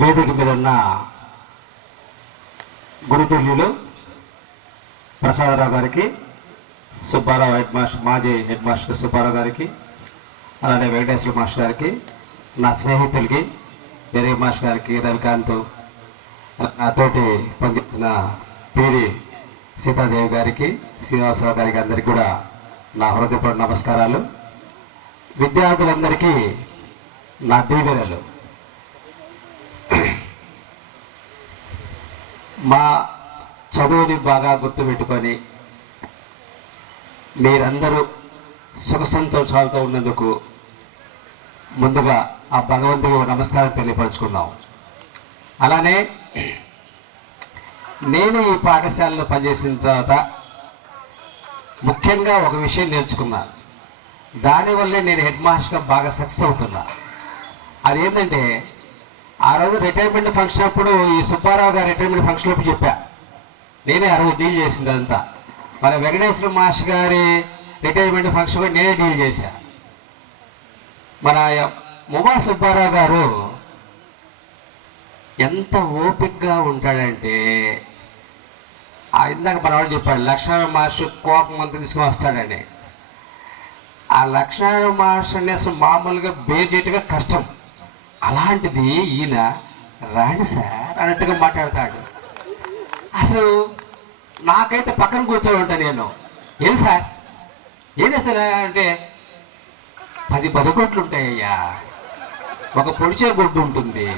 వేదిక మీద ఉన్న గురుతుల్యులు ప్రసాదరావు గారికి, సుబ్బారావు హెడ్ మాస్టర్, మాజీ హెడ్ మాస్టర్ సుబ్బారావు గారికి, అలానే వెంకటేశ్వర మాస్టర్ గారికి, నా స్నేహితులకి వేరే మాస్టర్ గారికి, రవికాంత్, నాతోటి పనిచేస్తున్న పీడి సీతాదేవి గారికి, శ్రీనివాసరావు గారికి, అందరికీ కూడా నా హృదయపూర్వక నమస్కారాలు. విద్యార్థులందరికీ నా దీవెనలు. మా చదువుని బాగా గుర్తుపెట్టుకొని మీరందరూ సుఖ సంతోషాలతో ఉన్నందుకు ముందుగా ఆ భగవంతుడు నమస్కారం తెలియపరుచుకున్నాం. అలానే నేను ఈ పాఠశాలలో పనిచేసిన తర్వాత ముఖ్యంగా ఒక విషయం నేర్చుకున్నాను. దానివల్లే నేను హెడ్ మాస్టర్గా బాగా సక్సెస్ అవుతున్నా. అదేంటంటే, ఆ రోజు రిటైర్మెంట్ ఫంక్షన్ అప్పుడు ఈ సుబ్బారావు గారు రిటైర్మెంట్ ఫంక్షన్ అప్పుడు చెప్పా, నేనే ఆ రోజు డీల్ చేసింది అంతా. మన వెంకటేశ్వర మాస్టర్ గారి రిటైర్మెంట్ ఫంక్షన్ కూడా నేనే డీల్ చేశా. మన ముమా సుబ్బారావు గారు ఎంత ఓపికగా ఉంటాడంటే, ఇందాక మన వాడు చెప్పాడు లక్ష్మణ మాస్టర్ కోపం అంతా తీసుకుని వస్తాడని. ఆ లక్ష్మణ మాస్టర్ని అసలు మామూలుగా బేర్ చేయటమే కష్టం. అలాంటిది ఈయన రాండి సార్ అన్నట్టుగా మాట్లాడతాడు. అసలు నాకైతే పక్కన కూర్చొని ఉంటాను నేను. ఏం సార్, ఏది అసలు అంటే 10 కోట్లు ఉంటాయ్యా, ఒక పొడిచే గుడ్డు ఉంటుంది,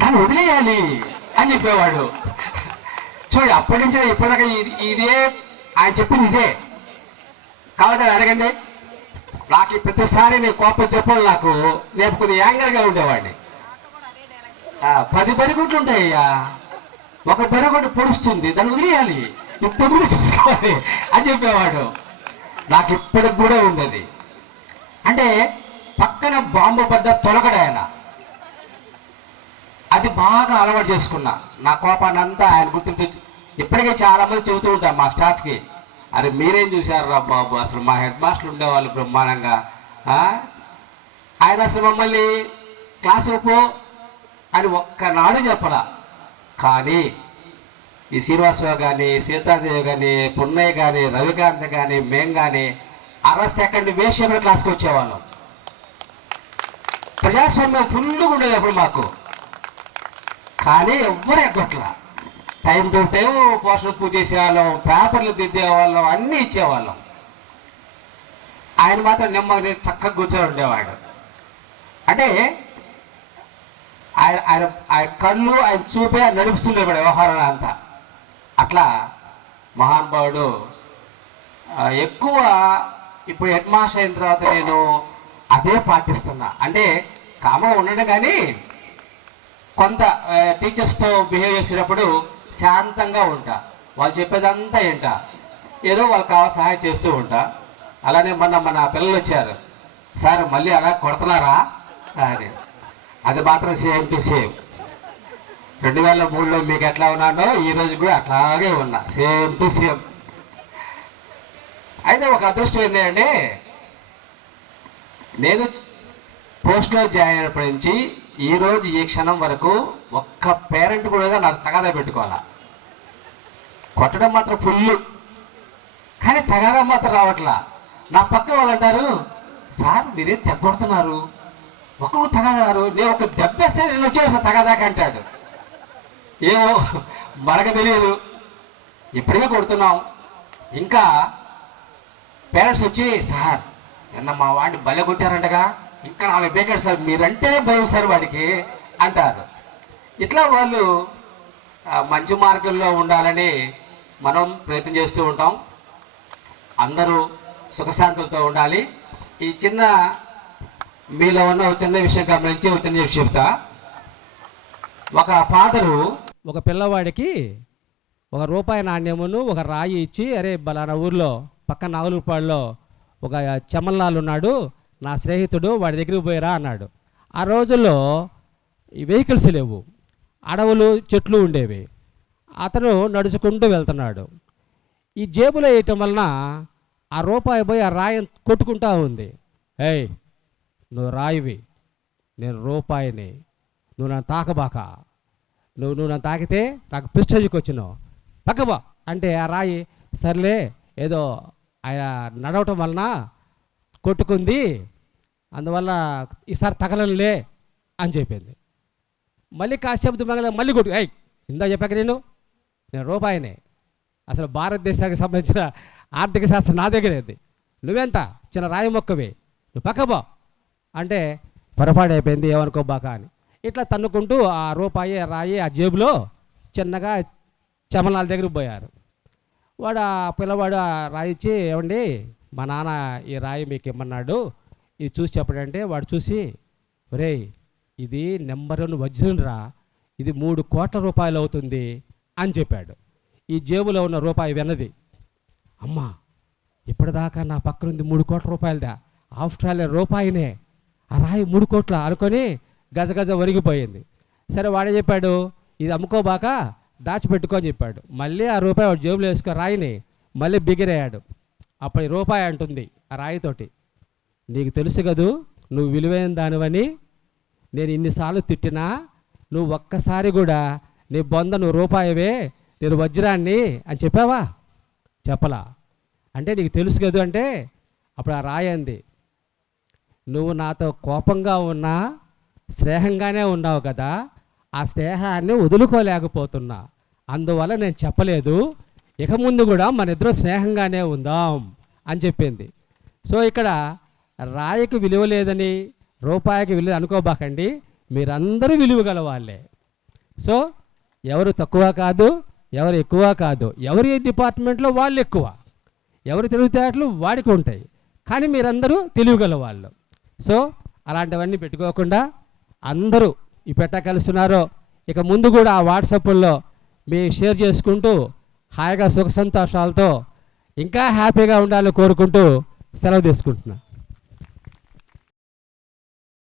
దాన్ని వదిలేయాలి అని చెప్పేవాడు. చూడండి, అప్పటి నుంచి ఇప్పటిదాకా ఇదే ఆయన చెప్పింది ఇదే. కాబట్టి అడగండి, నాకు ప్రతిసారి నేను కోపం చెప్పాలి. నాకు నేను కొద్దిగా యాంగర్గా ఉండేవాడిని. 10 బరిగుడ్లు ఉంటాయ్యా, ఒక బరిగుడ్డు పొడుస్తుంది, దాన్ని వదిలేయాలి, ఇప్పుడు చూసుకోవాలి అని చెప్పేవాడు. నాకు ఇప్పటికి కూడా ఉంది అది. అంటే పక్కన బాంబు పడ్డ తొలగడు ఆయన. అది బాగా అలవాటు చేసుకున్నా. నా కోపాన్ని అంతా ఆయన గుర్తింపు. ఇప్పటికే చాలా మంది చెబుతూ ఉంటారు మా స్టాఫ్కి, అరే మీరేం చూశారు రా బాబు, అసలు మా హెడ్ మాస్టర్లు ఉండేవాళ్ళు బ్రహ్మాండంగా. ఆయన అసలు మమ్మల్ని క్లాసులో పో అని ఒక్కనాడు చెప్పలా. కానీ ఈ శ్రీనివాసరావు కానీ, సీతాదేవి కానీ, పున్నయ్య కానీ, రవికాంత్ కానీ, మేము కానీ 60 సెకండ్ వేషంలో క్లాస్కి వచ్చేవాళ్ళం. ప్రజాస్వామ్యం ఫుల్గా ఉండేది అప్పుడు మాకు. కానీ ఎవ్వరు ఎగ్గొట్లా. టైం టు టైం పోస్టర్ పూజ చేసేవాళ్ళం, పేపర్లు దిద్దేవాళ్ళం, అన్నీ ఇచ్చేవాళ్ళం. ఆయన మాత్రం నెమ్మది చక్కగా కూర్చొని ఉండేవాడు. అంటే ఆయన కళ్ళు, ఆయన చూపే నడుపుతుండేవాడు వ్యవహారం అంతా. అట్లా మహానుభావుడు. ఎక్కువ ఇప్పుడు హెడ్ మాస్టర్ అయిన తర్వాత నేను అదే పాటిస్తున్నా. అంటే కామన్ ఉండడం, కానీ కొంత టీచర్స్తో బిహేవ్ చేసేటప్పుడు శాంతంగా ఉంటా. వాళ్ళు చెప్పేదంతా ఏంటా, ఏదో వాళ్ళకి కావాలి సహాయం చేస్తూ ఉంటా. అలానే మన పిల్లలు వచ్చారు, సార్ మళ్ళీ అలా కొడుతున్నారా అని. అది మాత్రం సేమ్ టు సేమ్. 2003లో మీకు ఎట్లా ఉన్నానో ఈరోజు కూడా అట్లాగే ఉన్నా, సేమ్ టు సేమ్. అయితే ఒక అదృష్టం ఏంటంటే, నేను పోస్ట్లో జాయిన్ అయినప్పటి నుంచి ఈరోజు ఈ క్షణం వరకు ఒక్క పేరెంట్ కూడా నాకు తగాదా పెట్టుకోవాలా. కొట్టడం మాత్రం ఫుల్, కానీ తగాదా మాత్రం రావట్లా. నా పక్క వాళ్ళు అంటారు, సార్ మీరేం దెబ్బకొడుతున్నారు, ఒకరు తగాదారు, నేను ఒక దెబ్బేస్తే నేను వచ్చేసా తగాదాకా అంటాడు. ఏమో మనకు తెలియదు, ఇప్పటికే కొడుతున్నాం. ఇంకా పేరెంట్స్ వచ్చి, సార్ నిన్న మా వాడిని బల్లె కొట్టారంటగా, ఇంకా 4 బేకాడు సార్, మీరంటేనే భయం సార్ వాడికి అంటారు. ఇట్లా వాళ్ళు మంచి మార్గంలో ఉండాలని మనం ప్రయత్నం చేస్తూ ఉంటాం. అందరూ సుఖశాంతులతో ఉండాలి. ఈ చిన్న మీలో ఉన్న చిన్న విషయం గమనించి చిన్న విషయం చెప్తా. ఒక ఫాదరు ఒక పిల్లవాడికి ₹1 నాణ్యమును ఒక రాయి ఇచ్చి, అరే బలానా ఊర్లో పక్కన నాగులపాడులో ఒక చెమల్లాలు ఉన్నాడు, నా స్నేహితుడు, వాడి దగ్గరికి పోయిరా అన్నాడు. ఆ రోజుల్లో ఈ వెహికల్స్ లేవు, అడవులు చెట్లు ఉండేవి. అతను నడుచుకుంటూ వెళ్తున్నాడు. ఈ జేబులో వేయటం వలన ఆ రూపాయి పోయి ఆ రాయి కొట్టుకుంటా ఉంది. ఏయ్ నువ్వు రాయివి, నేను రూపాయిని, నువ్వు నన్ను తాకబాక, నువ్వు నన్ను తాకితే నాకు ప్రిస్టేజ్కి వచ్చినావు, పక్కబా అంటే ఆ రాయి సర్లే ఏదో ఆయన నడవటం వలన కొట్టుకుంది, అందువల్ల ఈసారి తగలనులే అని చెప్పింది. మళ్ళీ కాసేపు మళ్ళీ కొట్టు, ఇందా చెప్పాక నేను రూపాయినే, అసలు భారతదేశానికి సంబంధించిన ఆర్థిక శాస్త్రం నా దగ్గర ఉంది, నువ్వెంత చిన్న రాయి మొక్కవి, నువ్వు పక్కబో అంటే పొరపాటు అయిపోయింది, ఏమనుకోబాక అని ఇట్లా తన్నుకుంటూ ఆ రూపాయి రాయి ఆ జేబులో చిన్నగా చమలాల దగ్గరికి పోయారు. వాడు ఆ పిల్లవాడు ఆ రాయి ఇచ్చి, ఏమండి మా నాన్న ఈ రాయి మీకు ఇమ్మన్నాడు, ఇది చూసి చెప్పడంటే వాడు చూసి, ఒరేయ్ ఇది నెంబర్ 1 వజ్రం రా, ఇది 3 కోట్ల రూపాయలు అవుతుంది అని చెప్పాడు. ఈ జేబులో ఉన్న రూపాయి విన్నది, అమ్మా ఇప్పటిదాకా నా పక్కనుంది 3 కోట్ల రూపాయలదా, ఆఫ్టర్ ఆల్ రూపాయినే, ఆ రాయి 3 కోట్ల అనుకొని గజగజ వరిగిపోయింది. సరే వాడే చెప్పాడు, ఇది అమ్ముకోబాక దాచిపెట్టుకో అని చెప్పాడు. మళ్ళీ ఆ రూపాయి వాడు జేబులో వేసుకొని రాయిని మళ్ళీ బిగిరేయాడు. అప్పుడు ఈ రూపాయి అంటుంది ఆ రాయితోటి, నీకు తెలుసు కదూ నువ్వు విలువైన దానివని, నేను ఇన్నిసార్లు తిట్టినా నువ్వు ఒక్కసారి కూడా నీ బొంద నువ్వు రూపాయివే, నేను వజ్రాన్ని అని చెప్పావా? చెప్పలా. అంటే నీకు తెలుసు కదూ అంటే అప్పుడు ఆ రాయి అంది, నువ్వు నాతో కోపంగా ఉన్నా స్నేహంగానే ఉన్నావు కదా, ఆ స్నేహాన్ని వదులుకోలేకపోతున్నా, అందువల్ల నేను చెప్పలేదు, ఇక ముందు కూడా మన ఇద్దరం స్నేహంగానే ఉందాం అని చెప్పింది. సో ఇక్కడ రాయికి విలువ లేదని రూపాయికి విలువ అనుకోబాకండి, మీరందరూ విలువ గల వాళ్ళే. సో ఎవరు తక్కువ కాదు, ఎవరు ఎక్కువ కాదు, ఎవరి డిపార్ట్మెంట్లో వాళ్ళు ఎక్కువ, ఎవరు తెలివితేటలు వాడికి ఉంటాయి, కానీ మీరందరూ తెలివిగల వాళ్ళు. సో అలాంటివన్నీ పెట్టుకోకుండా అందరూ ఈ కలుస్తున్నారో ఇక ముందు కూడా ఆ వాట్సాప్లో మీ షేర్ చేసుకుంటూ హాయిగా సుఖ సంతోషాలతో ఇంకా హ్యాపీగా ఉండాలని కోరుకుంటూ సెలవు తీసుకుంటున్నాను.